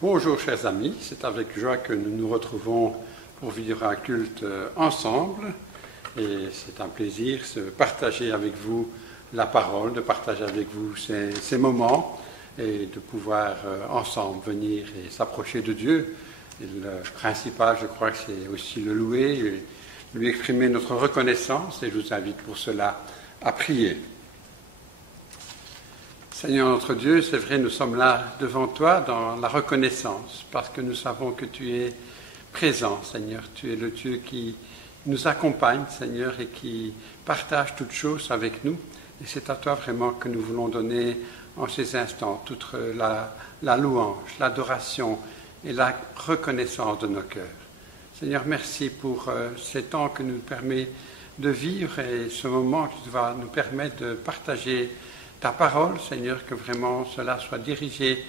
Bonjour chers amis, c'est avec joie que nous nous retrouvons pour vivre un culte ensemble et c'est un plaisir de partager avec vous la parole, de partager avec vous ces moments et de pouvoir ensemble venir et s'approcher de Dieu. Et le principal, je crois que c'est aussi le louer et lui exprimer notre reconnaissance et je vous invite pour cela à prier. Seigneur notre Dieu, c'est vrai, nous sommes là devant toi dans la reconnaissance, parce que nous savons que tu es présent, Seigneur. Tu es le Dieu qui nous accompagne, Seigneur, et qui partage toutes choses avec nous. Et c'est à toi vraiment que nous voulons donner en ces instants toute la louange, l'adoration et la reconnaissance de nos cœurs. Seigneur, merci pour ces temps que nous permet de vivre et ce moment qui va nous permettre de partager ta parole, Seigneur, que vraiment cela soit dirigé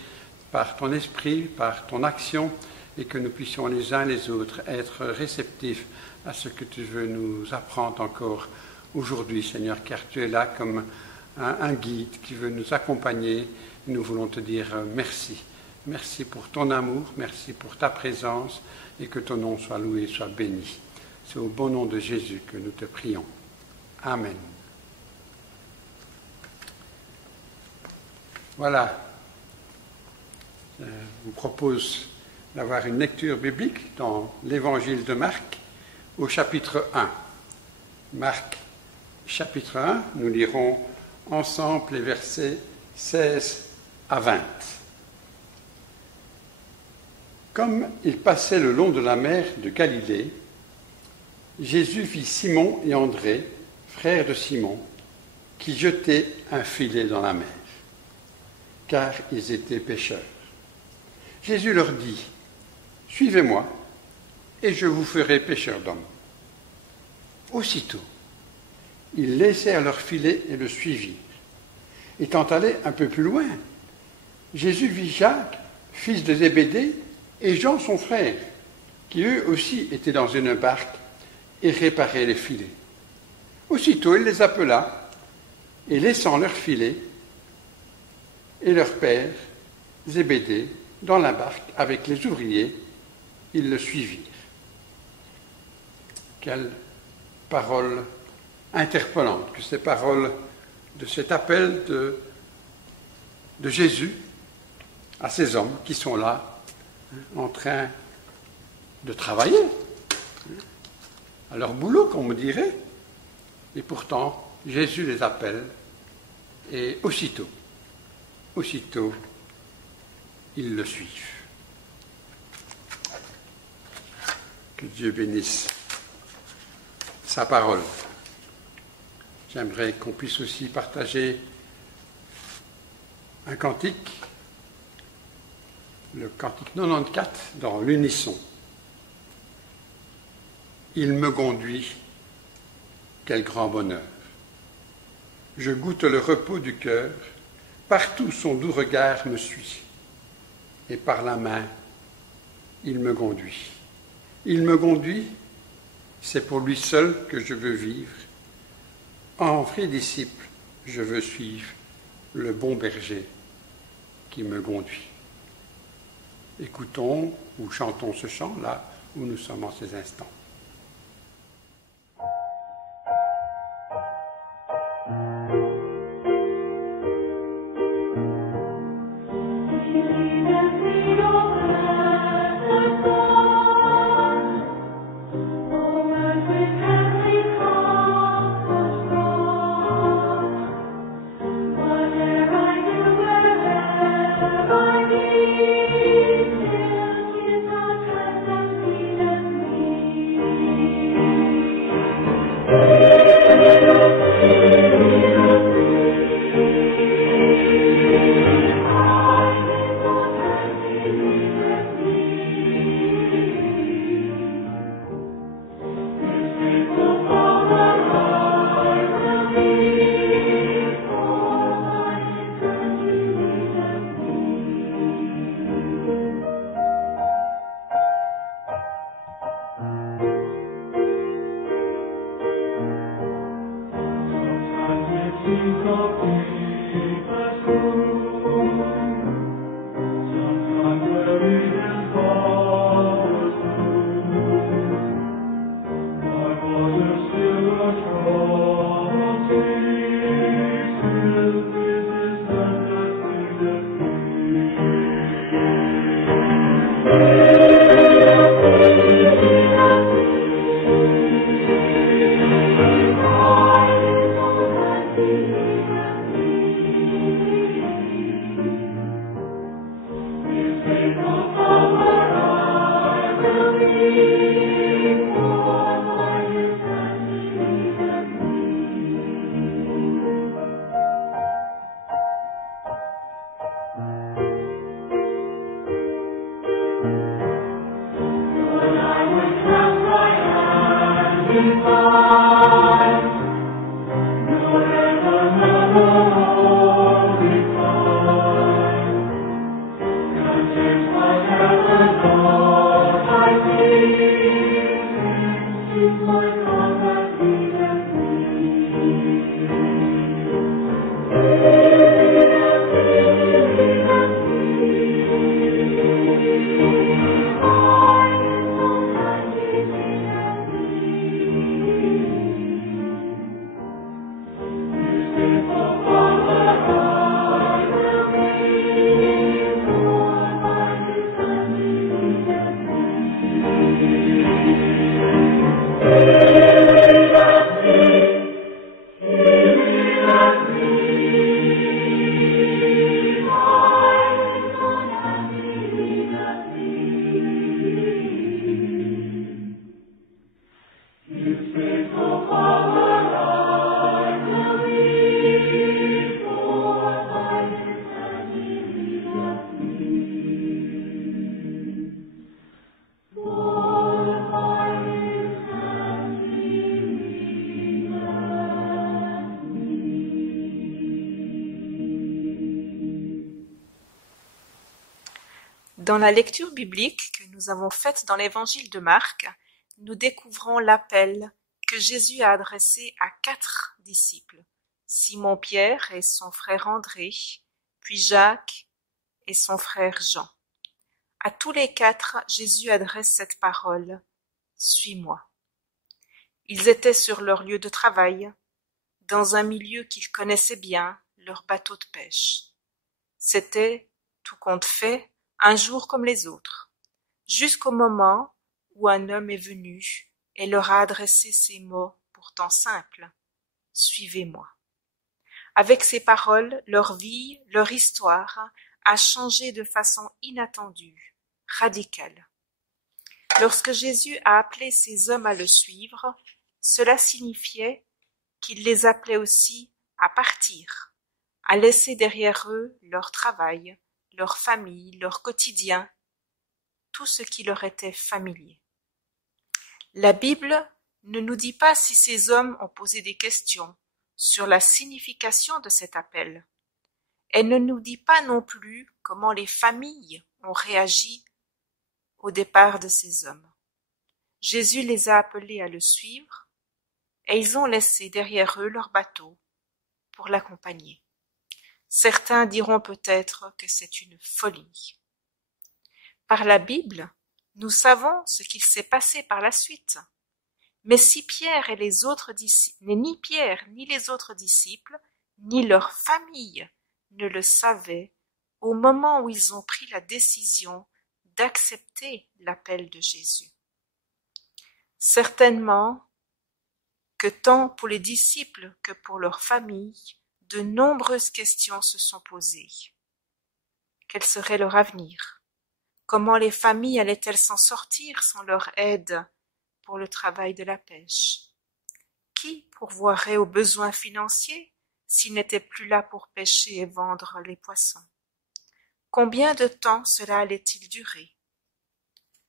par ton esprit, par ton action, et que nous puissions les uns les autres être réceptifs à ce que tu veux nous apprendre encore aujourd'hui, Seigneur, car tu es là comme un guide qui veut nous accompagner. Nous voulons te dire merci. Merci pour ton amour, merci pour ta présence, et que ton nom soit loué, soit béni. C'est au bon nom de Jésus que nous te prions. Amen. Voilà, je vous propose d'avoir une lecture biblique dans l'évangile de Marc au chapitre 1. Marc, chapitre 1, nous lirons ensemble les versets 16 à 20. Comme il passait le long de la mer de Galilée, Jésus vit Simon et André, frères de Simon, qui jetaient un filet dans la mer, car ils étaient pêcheurs. Jésus leur dit, « Suivez-moi, et je vous ferai pêcheurs d'hommes. » Aussitôt, ils laissèrent leur filet et le suivirent. Étant allés un peu plus loin, Jésus vit Jacques, fils de Zébédée, et Jean son frère, qui eux aussi étaient dans une barque et réparaient les filets. Aussitôt, il les appela, et laissant leur filet, et leur père, Zébédée, dans la barque avec les ouvriers, ils le suivirent. Quelle parole interpellante que ces paroles de cet appel de Jésus à ces hommes qui sont là, en train de travailler, à leur boulot, comme on dirait, et pourtant, Jésus les appelle, et aussitôt, ils le suivent. Que Dieu bénisse sa parole. J'aimerais qu'on puisse aussi partager un cantique, le cantique 94, dans l'unisson. Il me conduit, quel grand bonheur. Je goûte le repos du cœur. Partout son doux regard me suit, et par la main, il me conduit. Il me conduit, c'est pour lui seul que je veux vivre. En vrai disciple, je veux suivre le bon berger qui me conduit. Écoutons ou chantons ce chant là où nous sommes en ces instants. Me Dans la lecture biblique que nous avons faite dans l'évangile de Marc, nous découvrons l'appel que Jésus a adressé à 4 disciples, Simon-Pierre et son frère André, puis Jacques et son frère Jean. À tous les 4, Jésus adresse cette parole, « Suis-moi ». Ils étaient sur leur lieu de travail, dans un milieu qu'ils connaissaient bien, leur bateau de pêche. C'était, tout compte fait, un jour comme les autres, jusqu'au moment où un homme est venu et leur a adressé ces mots pourtant simples, « Suivez-moi ». Avec ces paroles, leur vie, leur histoire a changé de façon inattendue, radicale. Lorsque Jésus a appelé ces hommes à le suivre, cela signifiait qu'il les appelait aussi à partir, à laisser derrière eux leur travail, leur famille, leur quotidien, tout ce qui leur était familier. La Bible ne nous dit pas si ces hommes ont posé des questions sur la signification de cet appel. Elle ne nous dit pas non plus comment les familles ont réagi au départ de ces hommes. Jésus les a appelés à le suivre et ils ont laissé derrière eux leur bateau pour l'accompagner. Certains diront peut-être que c'est une folie. Par la Bible, nous savons ce qu'il s'est passé par la suite. Mais si Pierre et les autres disciples, ni Pierre, ni les autres disciples, ni leur famille ne le savaient au moment où ils ont pris la décision d'accepter l'appel de Jésus. Certainement que tant pour les disciples que pour leur famille, de nombreuses questions se sont posées. Quel serait leur avenir? Comment les familles allaient-elles s'en sortir sans leur aide pour le travail de la pêche? Qui pourvoirait aux besoins financiers s'ils n'étaient plus là pour pêcher et vendre les poissons? Combien de temps cela allait-il durer?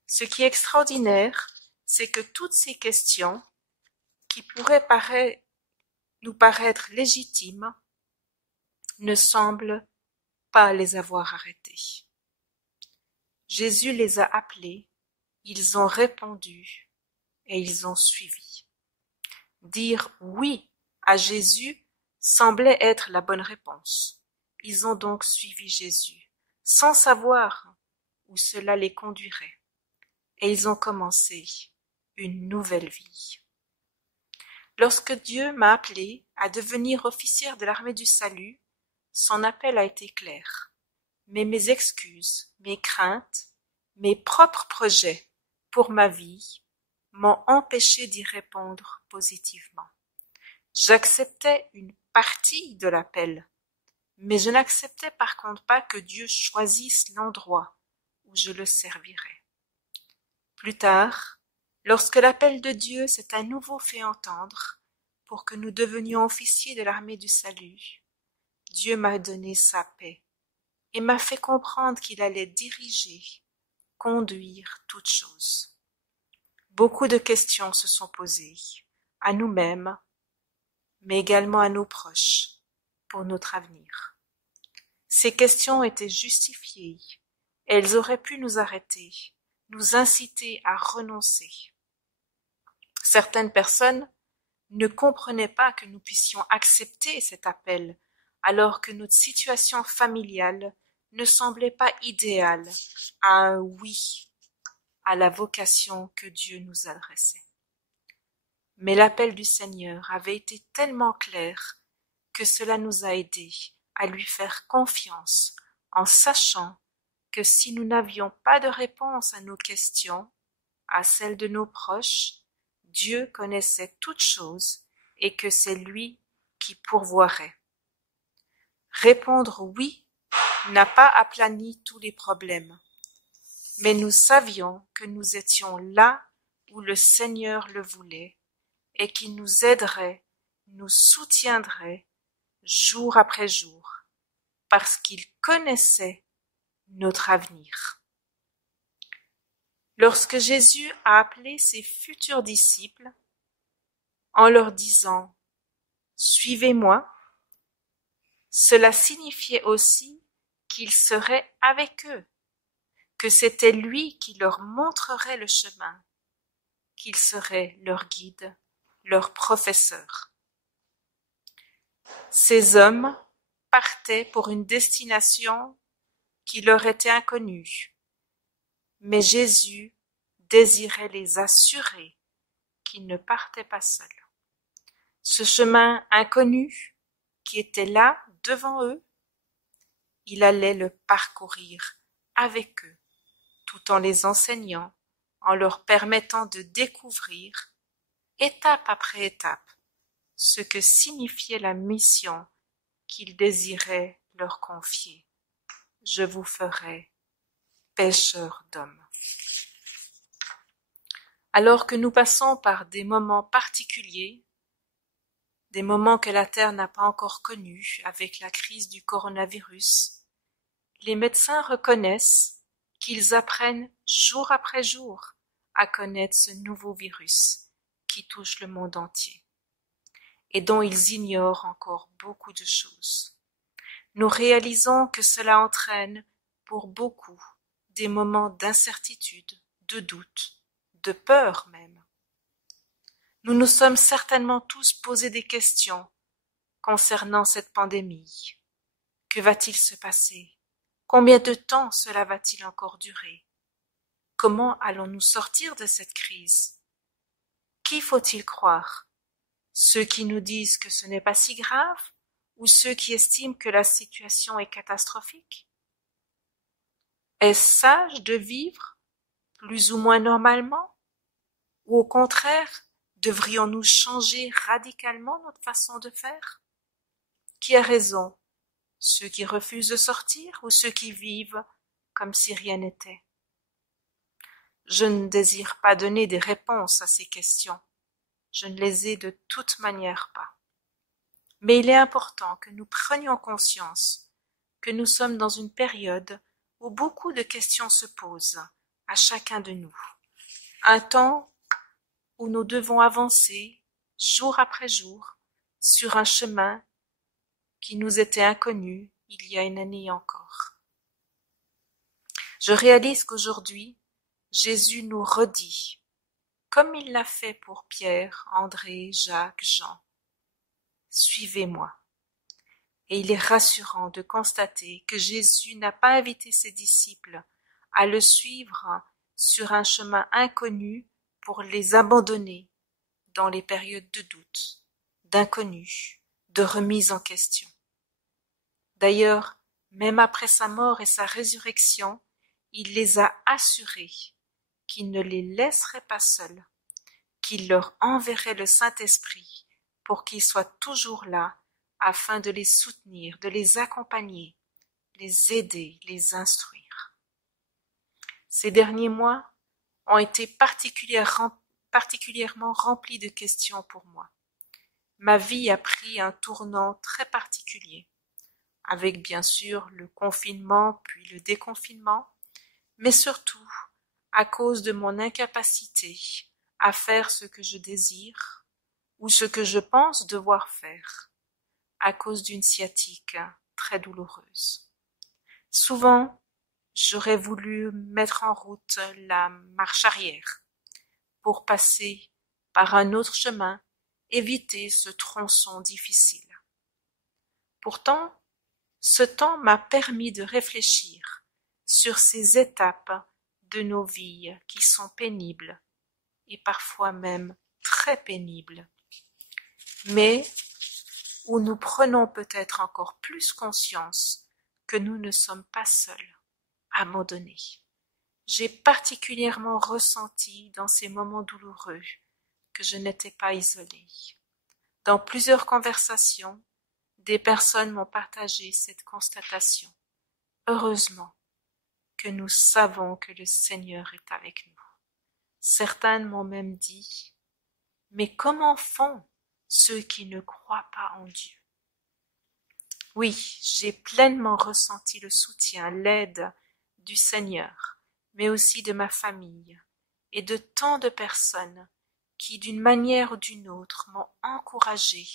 Ce qui est extraordinaire, c'est que toutes ces questions, qui pourraient nous paraître légitimes, ne semblent pas les avoir arrêtées. Jésus les a appelés, ils ont répondu et ils ont suivi. Dire oui à Jésus semblait être la bonne réponse. Ils ont donc suivi Jésus, sans savoir où cela les conduirait. Et ils ont commencé une nouvelle vie. Lorsque Dieu m'a appelé à devenir officière de l'armée du salut, son appel a été clair. Mais mes excuses, mes craintes, mes propres projets pour ma vie m'ont empêché d'y répondre positivement. J'acceptais une partie de l'appel, mais je n'acceptais par contre pas que Dieu choisisse l'endroit où je le servirais. Plus tard, lorsque l'appel de Dieu s'est à nouveau fait entendre pour que nous devenions officiers de l'armée du salut, Dieu m'a donné sa paix et m'a fait comprendre qu'il allait diriger, conduire toutes choses. Beaucoup de questions se sont posées, à nous-mêmes, mais également à nos proches, pour notre avenir. Ces questions étaient justifiées, et elles auraient pu nous arrêter, nous inciter à renoncer. Certaines personnes ne comprenaient pas que nous puissions accepter cet appel, alors que notre situation familiale ne semblait pas idéale à un oui à la vocation que Dieu nous adressait. Mais l'appel du Seigneur avait été tellement clair que cela nous a aidés à lui faire confiance en sachant que si nous n'avions pas de réponse à nos questions, à celles de nos proches, Dieu connaissait toutes choses et que c'est lui qui pourvoirait. Répondre oui n'a pas aplani tous les problèmes, mais nous savions que nous étions là où le Seigneur le voulait et qu'il nous aiderait, nous soutiendrait jour après jour, parce qu'il connaissait notre avenir. Lorsque Jésus a appelé ses futurs disciples en leur disant « Suivez-moi », cela signifiait aussi qu'il serait avec eux, que c'était lui qui leur montrerait le chemin, qu'il serait leur guide, leur professeur. Ces hommes partaient pour une destination qui leur était inconnue, mais Jésus désirait les assurer qu'ils ne partaient pas seuls. Ce chemin inconnu qui était là devant eux, il allait le parcourir avec eux, tout en les enseignant, en leur permettant de découvrir, étape après étape, ce que signifiait la mission qu'il désirait leur confier. Je vous ferai pêcheurs d'hommes. Alors que nous passons par des moments particuliers, des moments que la Terre n'a pas encore connus avec la crise du coronavirus, les médecins reconnaissent qu'ils apprennent jour après jour à connaître ce nouveau virus qui touche le monde entier et dont ils ignorent encore beaucoup de choses. Nous réalisons que cela entraîne pour beaucoup des moments d'incertitude, de doute, de peur même. Nous nous sommes certainement tous posé des questions concernant cette pandémie. Que va-t-il se passer? Combien de temps cela va-t-il encore durer? Comment allons-nous sortir de cette crise? Qui faut-il croire? Ceux qui nous disent que ce n'est pas si grave ou ceux qui estiment que la situation est catastrophique? Est-ce sage de vivre plus ou moins normalement? Ou au contraire, devrions-nous changer radicalement notre façon de faire? Qui a raison? Ceux qui refusent de sortir ou ceux qui vivent comme si rien n'était? Je ne désire pas donner des réponses à ces questions. Je ne les ai de toute manière pas. Mais il est important que nous prenions conscience que nous sommes dans une période où beaucoup de questions se posent à chacun de nous. Un temps où nous devons avancer jour après jour sur un chemin qui nous était inconnu il y a une année encore. Je réalise qu'aujourd'hui, Jésus nous redit, comme il l'a fait pour Pierre, André, Jacques, Jean, « Suivez-moi ». Et il est rassurant de constater que Jésus n'a pas invité ses disciples à le suivre sur un chemin inconnu pour les abandonner dans les périodes de doute, d'inconnu, de remise en question. D'ailleurs, même après sa mort et sa résurrection, il les a assurés qu'il ne les laisserait pas seuls, qu'il leur enverrait le Saint-Esprit pour qu'il soit toujours là afin de les soutenir, de les accompagner, les aider, les instruire. Ces derniers mois ont été particulièrement remplis de questions pour moi. Ma vie a pris un tournant très particulier, avec bien sûr le confinement puis le déconfinement, mais surtout à cause de mon incapacité à faire ce que je désire ou ce que je pense devoir faire, à cause d'une sciatique très douloureuse. Souvent, j'aurais voulu mettre en route la marche arrière pour passer par un autre chemin, éviter ce tronçon difficile. Pourtant, ce temps m'a permis de réfléchir sur ces étapes de nos vies qui sont pénibles et parfois même très pénibles, mais où nous prenons peut-être encore plus conscience que nous ne sommes pas seuls, abandonnés. J'ai particulièrement ressenti dans ces moments douloureux que je n'étais pas isolée. Dans plusieurs conversations, des personnes m'ont partagé cette constatation. Heureusement que nous savons que le Seigneur est avec nous. Certaines m'ont même dit, mais comment font ceux qui ne croient pas en Dieu? Oui, j'ai pleinement ressenti le soutien, l'aide du Seigneur, mais aussi de ma famille et de tant de personnes qui, d'une manière ou d'une autre, m'ont encouragé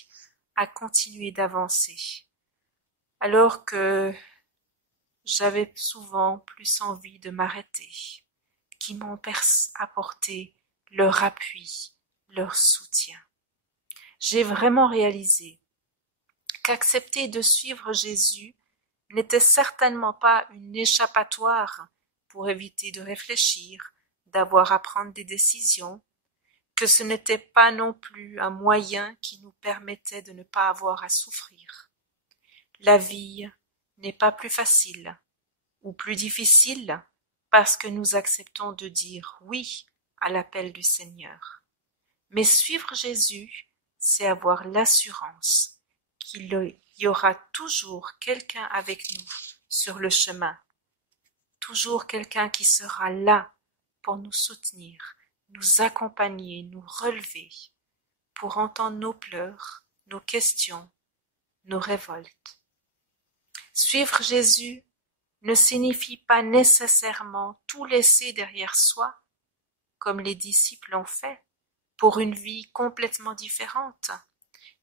à continuer d'avancer. Alors que j'avais souvent plus envie de m'arrêter, qui m'ont apporté leur appui, leur soutien. J'ai vraiment réalisé qu'accepter de suivre Jésus n'était certainement pas une échappatoire pour éviter de réfléchir, d'avoir à prendre des décisions, que ce n'était pas non plus un moyen qui nous permettait de ne pas avoir à souffrir. La vie n'est pas plus facile ou plus difficile parce que nous acceptons de dire oui à l'appel du Seigneur. Mais suivre Jésus, c'est avoir l'assurance qu'il y aura toujours quelqu'un avec nous sur le chemin, toujours quelqu'un qui sera là pour nous soutenir, nous accompagner, nous relever, pour entendre nos pleurs, nos questions, nos révoltes. Suivre Jésus ne signifie pas nécessairement tout laisser derrière soi, comme les disciples l'ont fait, pour une vie complètement différente,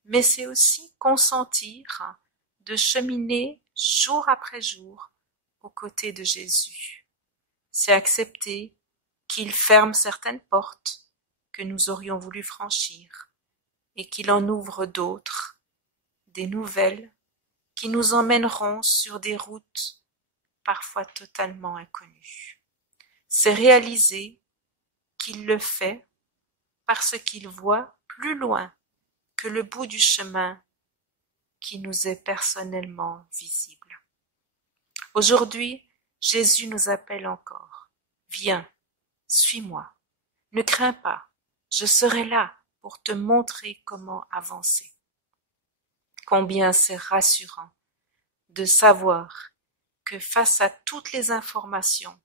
mais c'est aussi consentir de cheminer jour après jour aux côtés de Jésus. C'est accepter qu'il ferme certaines portes que nous aurions voulu franchir et qu'il en ouvre d'autres, des nouvelles, qui nous emmèneront sur des routes parfois totalement inconnues. C'est réaliser qu'il le fait parce qu'il voit plus loin que le bout du chemin qui nous est personnellement visible. Aujourd'hui, Jésus nous appelle encore. Viens, suis-moi. Ne crains pas, je serai là pour te montrer comment avancer. Combien c'est rassurant de savoir que face à toutes les informations,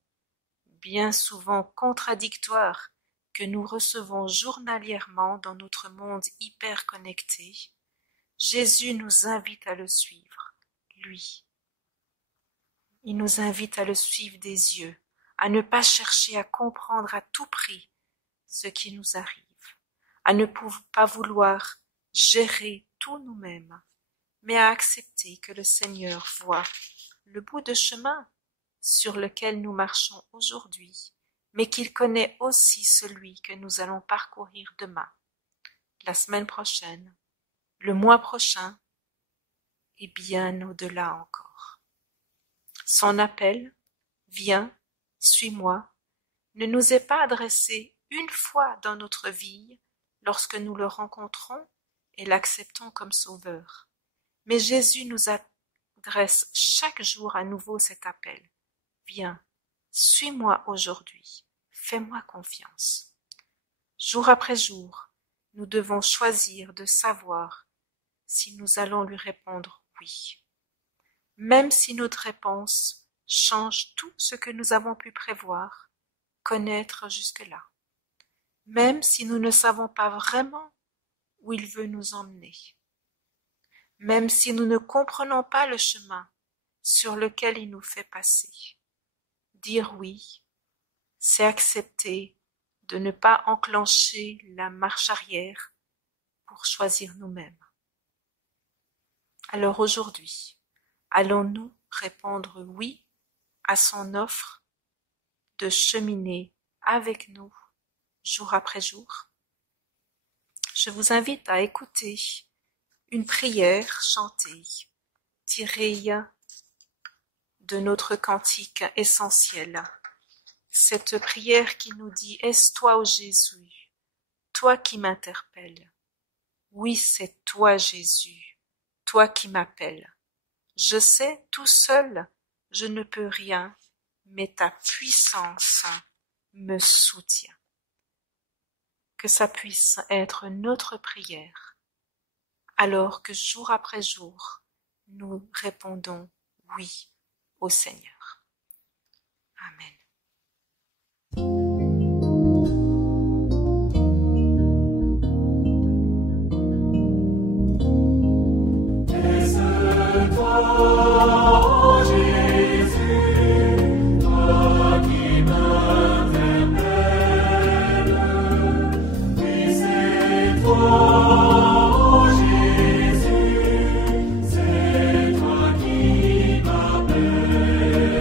bien souvent contradictoires, que nous recevons journalièrement dans notre monde hyper connecté, Jésus nous invite à le suivre, lui. Il nous invite à le suivre des yeux, à ne pas chercher à comprendre à tout prix ce qui nous arrive, à ne pas vouloir gérer tout nous-mêmes, mais à accepter que le Seigneur voit le bout de chemin sur lequel nous marchons aujourd'hui, mais qu'il connaît aussi celui que nous allons parcourir demain, la semaine prochaine, le mois prochain et bien au-delà encore. Son appel, viens, suis-moi, ne nous est pas adressé une fois dans notre vie lorsque nous le rencontrons et l'acceptons comme sauveur. Mais Jésus nous adresse chaque jour à nouveau cet appel. Viens, suis-moi aujourd'hui, fais-moi confiance. Jour après jour, nous devons choisir de savoir si nous allons lui répondre oui. Même si notre réponse change tout ce que nous avons pu prévoir, connaître jusque-là. Même si nous ne savons pas vraiment où il veut nous emmener. Même si nous ne comprenons pas le chemin sur lequel il nous fait passer. Dire oui, c'est accepter de ne pas enclencher la marche arrière pour choisir nous-mêmes. Alors aujourd'hui, allons-nous répondre oui à son offre de cheminer avec nous jour après jour? Je vous invite à écouter une prière chantée, tirée de notre cantique essentiel. Cette prière qui nous dit « Est-ce toi, ô Jésus, toi qui m'interpelles? Oui, c'est toi, Jésus, toi qui m'appelles. Je sais, tout seul, je ne peux rien, mais ta puissance me soutient. » Que ça puisse être notre prière, alors que jour après jour, nous répondons oui au Seigneur. Amen. Jésus, c'est toi qui m'appelles.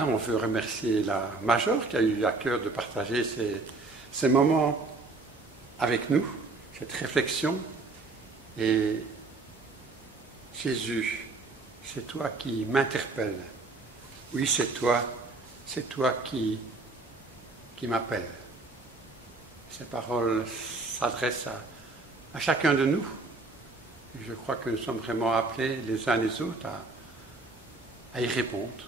voilà, on veut remercier la Major qui a eu à cœur de partager ces moments avec nous, cette réflexion. Et Jésus, c'est toi qui m'interpelles. Oui, c'est toi qui m'appelles. Ces paroles s'adressent à chacun de nous. Et je crois que nous sommes vraiment appelés les uns les autres à y répondre.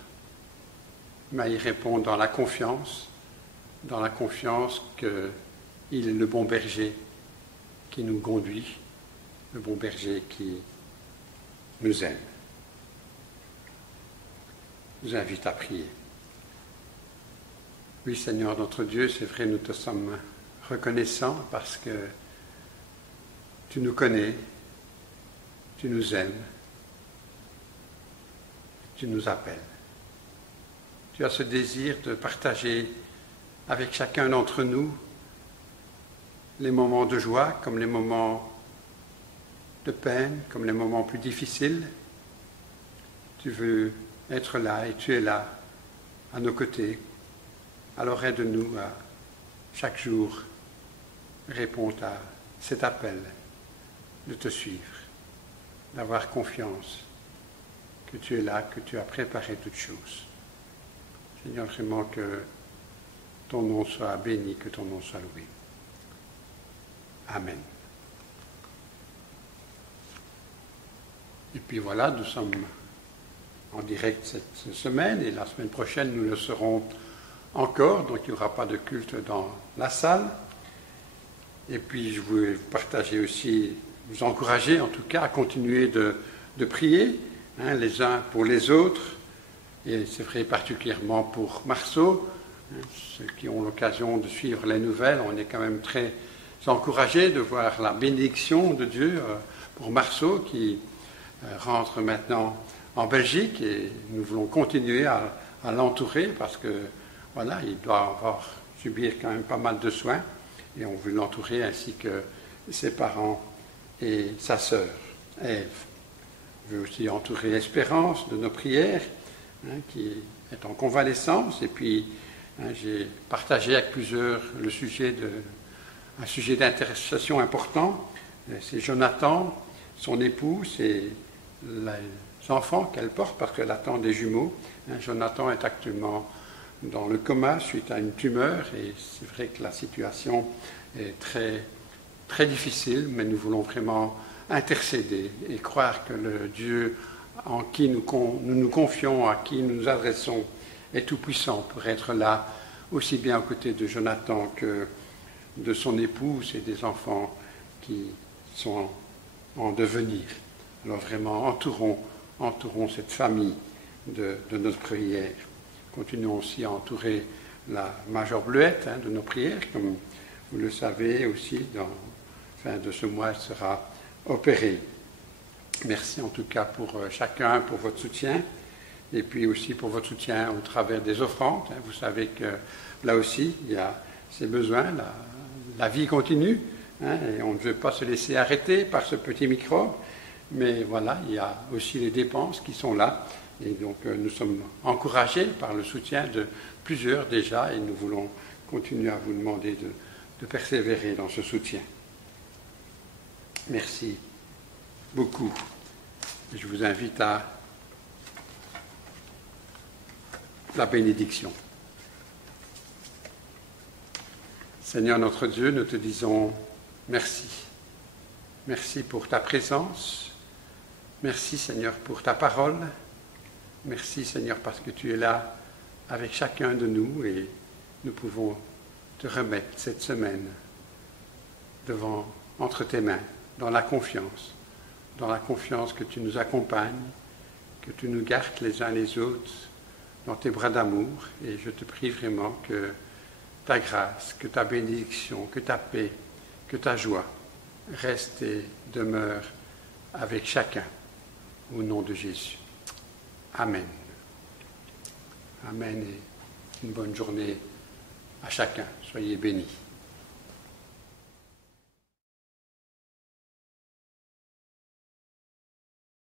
Mais à y répondre dans la confiance qu'il est le bon berger qui nous conduit, le bon berger qui nous aime. Je vous invite à prier. Oui, Seigneur notre Dieu, c'est vrai, nous te sommes reconnaissants parce que tu nous connais, tu nous aimes, tu nous appelles. Tu as ce désir de partager avec chacun d'entre nous les moments de joie comme les moments de peine, comme les moments plus difficiles. Tu veux être là et tu es là, à nos côtés. Alors aide-nous à chaque jour répondre à cet appel de te suivre, d'avoir confiance que tu es là, que tu as préparé toutes choses. Seigneur, vraiment que ton nom soit béni, que ton nom soit loué. Amen. Et puis voilà, nous sommes en direct cette semaine et la semaine prochaine nous le serons encore, donc il n'y aura pas de culte dans la salle. Et puis je voulais vous partager aussi, vous encourager en tout cas à continuer de prier les uns pour les autres. Et c'est vrai particulièrement pour Marceau, ceux qui ont l'occasion de suivre les nouvelles, on est quand même très encouragés de voir la bénédiction de Dieu pour Marceau qui rentre maintenant en Belgique et nous voulons continuer à l'entourer parce que voilà, il doit subir quand même pas mal de soins et on veut l'entourer ainsi que ses parents et sa sœur Ève. On veut aussi entourer Espérance de nos prières qui est en convalescence et puis j'ai partagé avec plusieurs un sujet d'intercession important, c'est Jonathan, son épouse et les enfants qu'elle porte parce qu'elle attend des jumeaux. Jonathan est actuellement dans le coma suite à une tumeur et c'est vrai que la situation est très, très difficile, mais nous voulons vraiment intercéder et croire que le Dieu en qui nous nous confions, à qui nous nous adressons, est tout-puissant pour être là aussi bien aux côtés de Jonathan que de son épouse et des enfants qui sont en devenir. Alors vraiment, entourons cette famille de notre prière. Continuons aussi à entourer la Major Bleuette de nos prières. Comme vous le savez aussi, fin de ce mois, elle sera opérée. Merci en tout cas pour chacun, pour votre soutien, et puis aussi pour votre soutien au travers des offrandes. Vous savez que là aussi, il y a ces besoins, la vie continue, et on ne veut pas se laisser arrêter par ce petit microbe, mais voilà, il y a aussi les dépenses qui sont là, et donc nous sommes encouragés par le soutien de plusieurs déjà, et nous voulons continuer à vous demander de persévérer dans ce soutien. Merci beaucoup. Je vous invite à la bénédiction. Seigneur notre Dieu, nous te disons merci. Merci pour ta présence. Merci Seigneur pour ta parole. Merci Seigneur parce que tu es là avec chacun de nous et nous pouvons te remettre cette semaine entre tes mains, dans la confiance que tu nous accompagnes, que tu nous gardes les uns les autres dans tes bras d'amour. Et je te prie vraiment que ta grâce, que ta bénédiction, que ta paix, que ta joie reste et demeure avec chacun, au nom de Jésus. Amen. Amen et une bonne journée à chacun. Soyez bénis.